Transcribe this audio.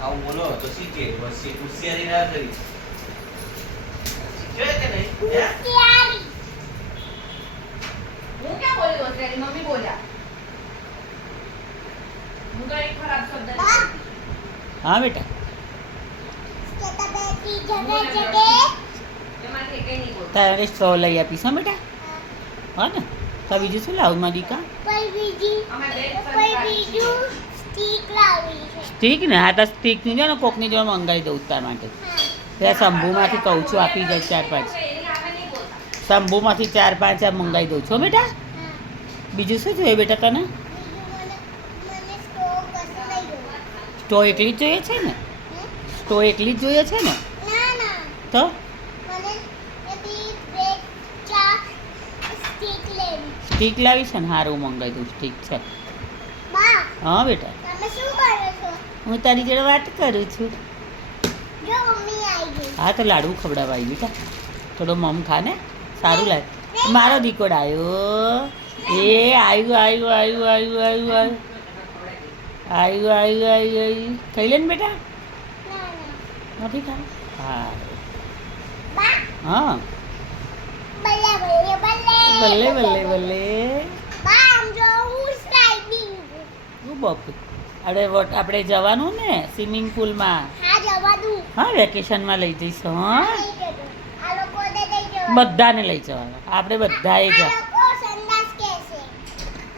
આવું બોલો તો શીખે બસ હોશિયારી ના કરી છે કે નહીં હોશિયારી હું ક્યાં બોલી હોશિયારી મમ્મી બોલ્યા હું તો એક ખરાબ શબ્દ નહીં બા બોલી. હા બેટા કેતા બેટી જગે જગે એમાંથી કઈ નહીં બોલતા તારે સ્ટ્રો લઈ આપીશ હા બેટા હા ને તો બીજું શું લાવું મારી દીકા પર બીજી અમે બે જ પર સંસ્કારી છીએ. બીજું સ્ટીક લાવી છે ઠીક ને હા તો સ્ટીકનું છે ને કોકની જોડે મંગાવી દઉં તાર માટે હા ત્યાં શંભુમાંથી કહું છું આપી જાય 4-5 એની આગળ નહીં બોલતા. શંભુમાંથી 4-5 આ મંગાવી દઉં છું હો બેટા હા બીજું શું જોઈએ બેટા તને બીજું મને સ્ટોવ કશું લઈ દો સ્ટો એકલી જ જોઈએ છે ને સ્ટો એકલી જ જોઈએ છે ને ના ના તો મને એથી બ્રેક ચા સ્ટીક લેવી સ્ટીક લાવી છે ને સારું મંગાવી દઉં ઠીક છે બા હા બેટા તમે શું કરો છો હું તારી જોડે વાત કરું છું જો મમ્મી આવી ગઈ હા તો લાડુ ખવડાવાય બેટા થોડો મમ ખા ને સારું લાગે મારો દીકરો આવ્યો એ આવ્યું આવ્યું આવ્યું આવ્યું આવ્યું આવ્યું આવ્યું આવ્યું આવ્યું ખાઈ લે ને બેટા ના ના નથી ખાવું હા બા હા બલ્લે બલ્લે બલ્લે ભલે ભલે ભલે બા આમ જો હું સ્લાઇડિંગ શું બાપુ આપણે જવાનું ને સ્વિમિંગ પુલમાં હા જવા દઉં હા વેકેશનમાં લઈ જઈશું હા આ લોકો લઈ જવા બધાને લઈ જવાના આપણે બધાએ આ જા લોકો